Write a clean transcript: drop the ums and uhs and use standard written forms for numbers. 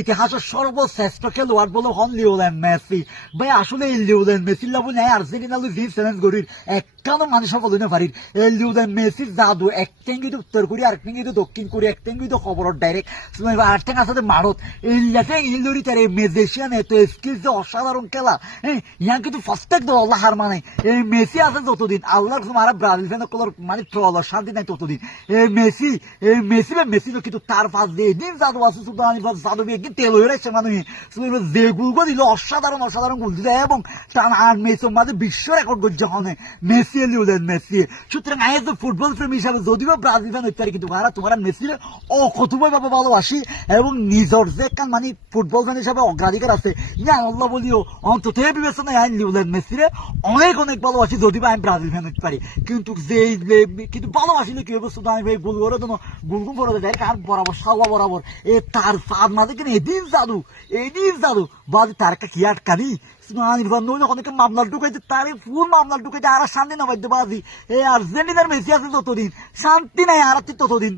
ইতিহাসের সর্বশ্রেষ্ঠ খেলোয়াড় বলো হন লিওনেল মেসি। ভাই আসলে এই লিওনেল মেসির লাভ নাই আর্জেন্টিনা লিভ চ্যালেঞ্জ করির একখানো মানুষ বলি না পারির। এই লিওনেল মেসির জাদু একটেন কিন্তু উত্তর কোরিয়া আরেকটেন কিন্তু দক্ষিণ কোরিয়া একটেন কিন্তু খবর ডাইরেক্ট আরেকটেন আছে ভারত এই লেটে ইলুরি তার এই মেজিশিয়ান এত স্কিল যে অসাধারণ খেলা হ্যাঁ ইয়া কিন্তু ফার্স্টেক দল আল্লাহ হার মানে এই মেসি আছে যতদিন আল্লাহর তোমার ব্রাজিল ফ্যান কলর মানে ট্রল শান্তি নাই ততদিন এই মেসি বা মেসি কিন্তু তার পাশ দিয়ে দিন জাদু আছে সুতরাং জাদু তেল হয়ে রয়েছে মানুষ যে গুলগো দিল অসাধারণ অসাধারণ গুল দিল এবং তার আর মেসির মাঝে বিশ্ব রেকর্ড করছে হনে মেসি লিওনেল মেসি। সুতরাং আজ ফুটবল প্রেমী হিসাবে যদিও ব্রাজিল ফ্যান হইতে পারে কিন্তু তোমরা মেসির অকথুভাবে ভাবে ভালোবাসি এবং নিজের যে একখান মানে ফুটবল ফ্যান হিসাবে অগ্রাধিকার আছে ইয়া আল্লাহ বলিও অন্তত বিবেচনায় আইন লিওনেল মেসিরে অনেক অনেক ভালোবাসি যদিও আমি ব্রাজিল ফ্যান হইতে পারি কিন্তু যে কিন্তু ভালোবাসিলে কি হবে শুধু আমি ভাই ভুল করে দেবো গুলগুম করে দেয় কার বরাবর সাওয়া বরাবর এ তার সাদ মাঝে কিনা এদিন জাদু বাজে তার একটা কি আটকানি অনেকে মামলা ঢুকাইছে তার ফুল মামলা ঢুকাইছে আর শান্তি না বাদ্য বাজি এই আর্জেন্টিনার মেসি আছে ততদিন শান্তি নাই আর ততদিন।